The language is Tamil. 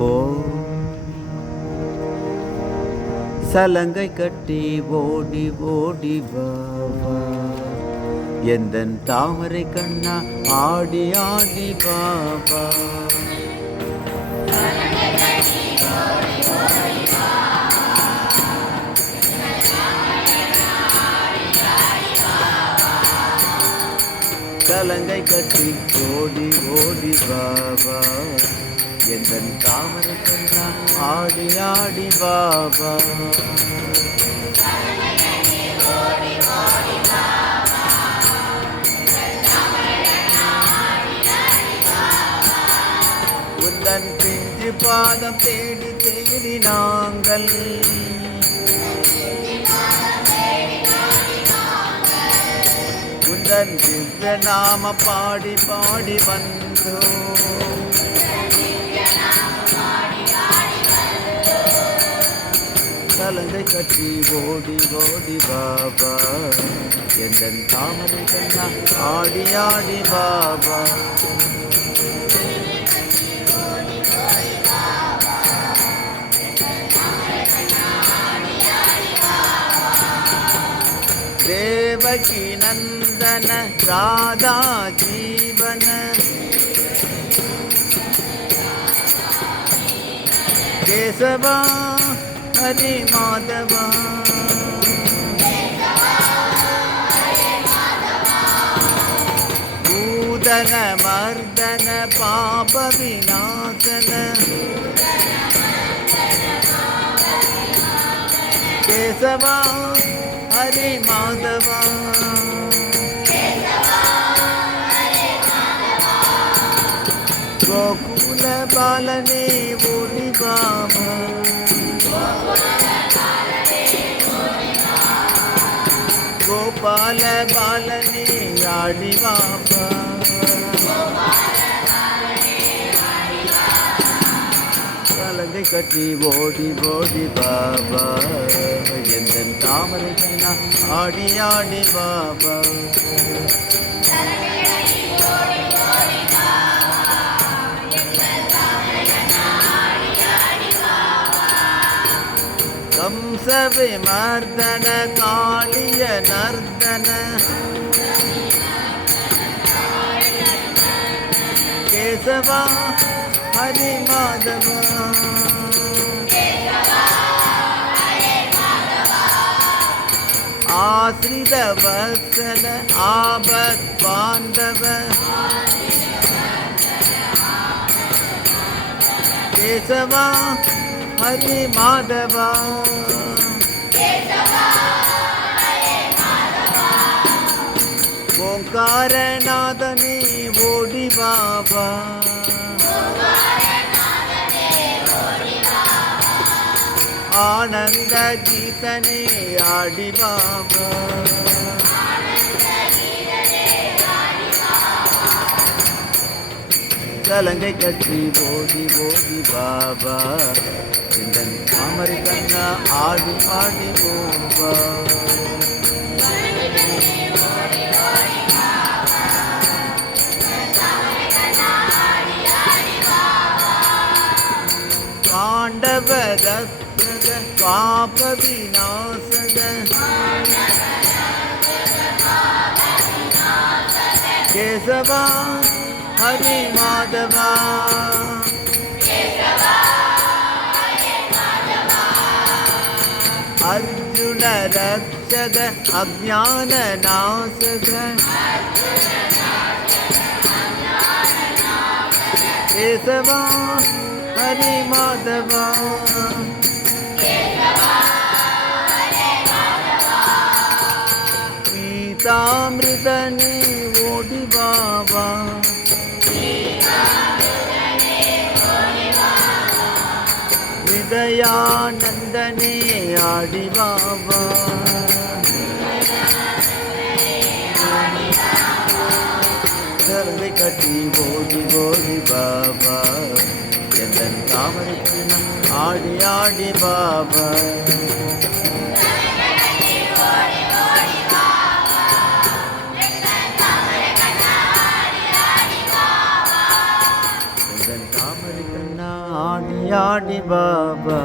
போ சலங்கை கட்டி ஓடி ஓடி வாவா எந்த தாமரை கண்ணா ஆடி ஆடி வாவா கலங்கை கட்டி ஓடி ஓடி வாவா எதன் தாமரை கண்ணா ஆடி ஆடி பாபா உந்தன் பிஞ்சு பாதம் தேடி தேடி நாங்கள். உந்தன் திவ்ய நாம பாடி பாடி வந்தோம். சலங்கை கட்டி ஓடி ஓடி பாபா எந்தன் தாமரை கண்ணா ஆடி ஆடி பாபா தேவகி நந்தன ராதா ஜீவன. கேசவா ஹரி மாதவா பூதன மர்தன பாப விநாசன கேசவா ஹரி மாதவா கோகுல பாலனே ஒளி கோபால பாலனே ஆடி பாபா கலங்கை கட்டி ஓடி ஓடி பாபா எந்த தாமரை ஆடி ஆடி பாபா கம்சவை மர்தன காளிய நர்தன கேசவா ஹரி மாதவா ஆசிரித வத்சல ஆபத் பாண்டவ கேசவா ஹரி மாதவா. ஓங்காரநாதனே ஓடி பாபா ஆனந்த கீதனே ஆடி பாபா கலங்கை கட்டி ஓடி ஓடி பாபா இந்த தாமரை கண்ணா ஆடி ஆடி போவா பாண்டவ ரத்னக பாப விநாசக கேசவா ஹரி மாதவா अर्जुन अर्जुनरक्षद अज्ञाननाशद। केशवा हरिमाधवा। गीतामृतने ஹிருதயானந்தனே ஆடி பாபா கருவை கட்டி ஓடி ஓடி பாபா எதன் தாமரைக்கு ஆடி ஆடி பாபா ஆடி ஆடி பாபா.